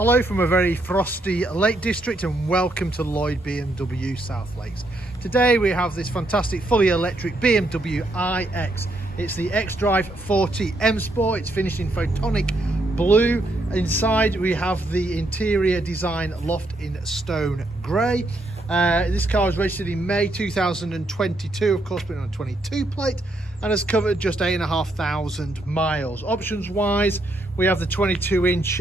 Hello from a very frosty Lake District and welcome to Lloyd BMW South Lakes. Today we have this fantastic fully electric BMW iX. It's the xDrive40 M Sport. It's finished in photonic blue. Inside we have the interior design loft in stone grey. This car was registered in May 2022, of course, been on a 22 plate, and has covered just 8,500 miles. Options wise, we have the 22-inch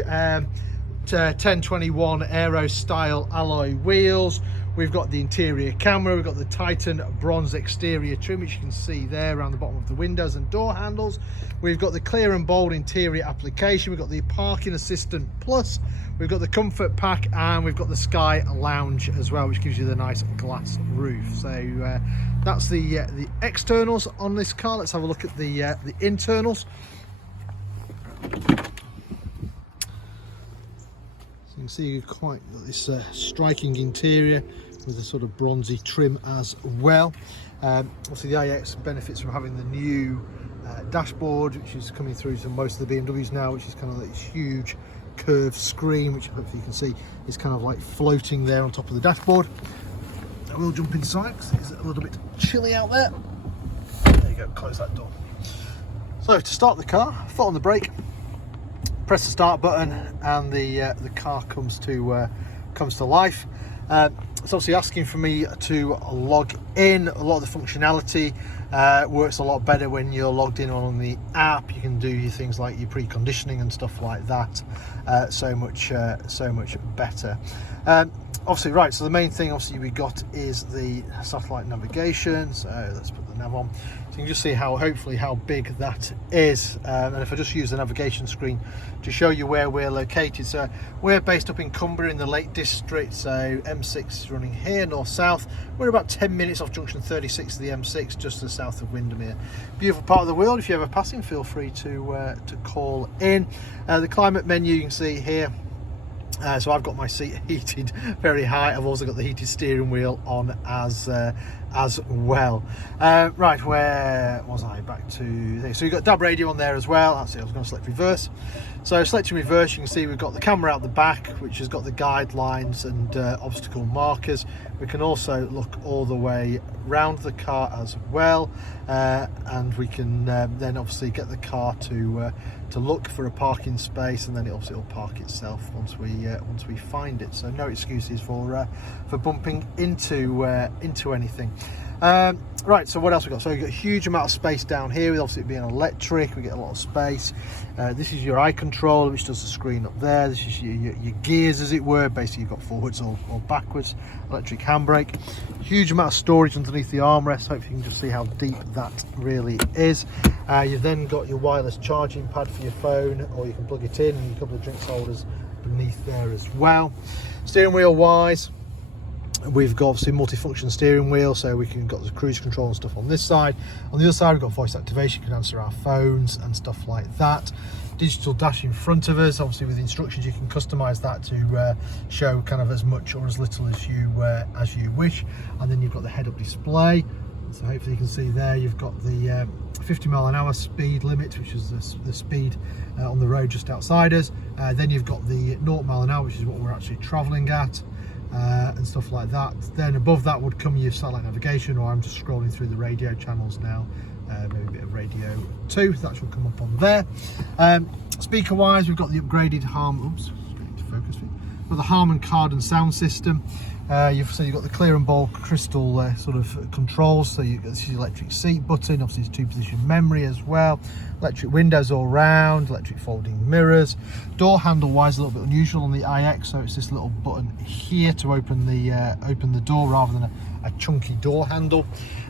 1021 Aero style alloy wheels. We've got the interior camera, we've got the Titan bronze exterior trim, which you can see there around the bottom of the windows and door handles. We've got the clear and bold interior application, we've got the parking assistant plus, we've got the comfort pack, and we've got the sky lounge as well, which gives you the nice glass roof. So that's the externals on this car. Let's have a look at the internals. You can see you've quite got this striking interior with a sort of bronzy trim as well. Obviously the iX benefits from having the new dashboard, which is coming through to most of the BMWs now, which is kind of like this huge curved screen, which hopefully you can see is kind of like floating there on top of the dashboard. I will jump inside because it's a little bit chilly out there. There you go, close that door. So to start the car, foot on the brake, press the start button, and the car comes to life. It's obviously asking for me to log in. A lot of the functionality works a lot better when you're logged in on the app. You can do your things like your preconditioning and stuff like that. So much better. Obviously, right, so the main thing obviously we got is the satellite navigation. So let's put the nav on. So you can just see hopefully how big that is. And if I just use the navigation screen to show you where we're located. So we're based up in Cumbria in the Lake District. So M6 is running here, north-south. We're about 10 minutes off junction 36 of the M6, just to the south of Windermere. Beautiful part of the world. If you're ever passing, feel free to call in. The climate menu you can see here. So I've got my seat heated very high. I've also got the heated steering wheel on as well. Right, where was I? Back to there. So you've got DAB radio on there as well. That's it. I was going to select reverse. So selecting reverse, you can see we've got the camera out the back, which has got the guidelines and obstacle markers. We can also look all the way round the car as well, and we can then obviously get the car to look for a parking space, and then it obviously will park itself once we find it. So no excuses for bumping into anything. Right, so what else we got? So we've got a huge amount of space down here, with obviously it being electric, we get a lot of space. This is your eye control, which does the screen up there. This is your gears, as it were. Basically you've got forwards or backwards. Electric handbrake. Huge amount of storage underneath the armrest. Hopefully you can just see how deep that really is. You've then got your wireless charging pad for your phone, or you can plug it in, and a couple of drinks holders beneath there as well. Steering wheel wise, we've got obviously multifunction steering wheel, so we can got the cruise control and stuff on this side. On the other side we've got voice activation, can answer our phones and stuff like that. Digital dash in front of us. Obviously with instructions you can customize that to show kind of as much or as little as you wish. And then you've got the head-up display. So hopefully you can see there you've got the 50-mile-an-hour speed limit, which is the speed on the road just outside us. Then you've got the 0 mile an hour, which is what we're actually traveling at. And stuff like that. Then above that would come your satellite navigation, or I'm just scrolling through the radio channels now, maybe a bit of radio 2, that should come up on there. Speaker wise, we've got the upgraded Harman, with the Harman Kardon sound system. You've got the clear and bold crystal sort of controls. So this is the electric seat button. Obviously it's 2-position memory as well. Electric windows all round. Electric folding mirrors. Door handle wise, a little bit unusual on the iX. So it's this little button here to open the door rather than a chunky door handle.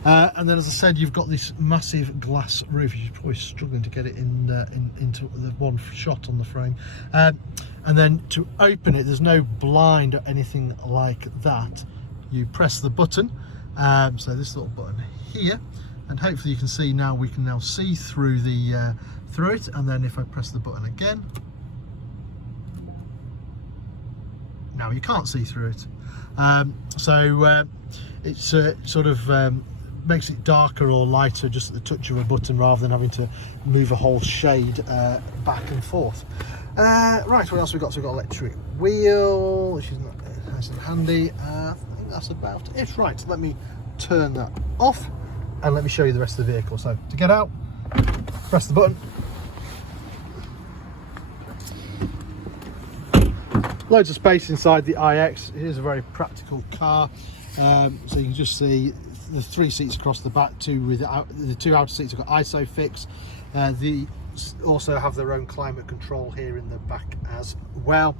And then, as I said, you've got this massive glass roof. You're probably struggling to get it into the one shot on the frame. And then to open it, there's no blind or anything like that. You press the button, so this little button here, and hopefully you can see now, we can now see through it. And then if I press the button again, now you can't see through it. It's sort of makes it darker or lighter just at the touch of a button, rather than having to move a whole shade back and forth. Right, what else have we got? So we've got electric wheel, which is nice and handy. I think that's about it. Right, so let me turn that off and let me show you the rest of the vehicle. So to get out, press the button. Loads of space inside the iX. It is a very practical car. So you can just see the 3 seats across the back, the 2 outer seats have got ISOFIX. They also have their own climate control here in the back as well.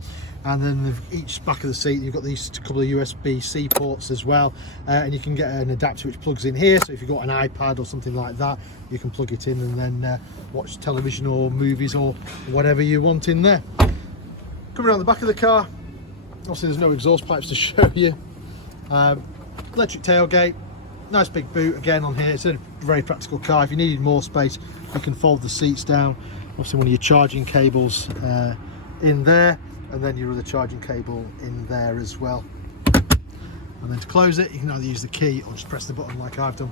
And then each back of the seat, you've got these couple of USB-C ports as well. And you can get an adapter which plugs in here. So if you've got an iPad or something like that, you can plug it in and then watch television or movies or whatever you want in there. Coming around the back of the car, obviously there's no exhaust pipes to show you. Electric tailgate, nice big boot again on here. It's a very practical car. If you needed more space, you can fold the seats down. Obviously one of your charging cables in there, and then your other charging cable in there as well. And then to close it, you can either use the key or just press the button like I've done.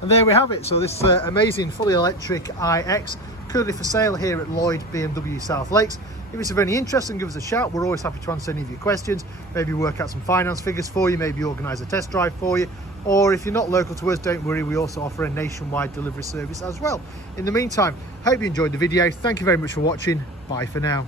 And there we have it. So this amazing fully electric iX, currently for sale here at Lloyd BMW South Lakes. If it's of any interest, then give us a shout. We're always happy to answer any of your questions, maybe work out some finance figures for you, maybe organise a test drive for you, or if you're not local to us, don't worry, we also offer a nationwide delivery service as well. In the meantime, hope you enjoyed the video. Thank you very much for watching. Bye for now.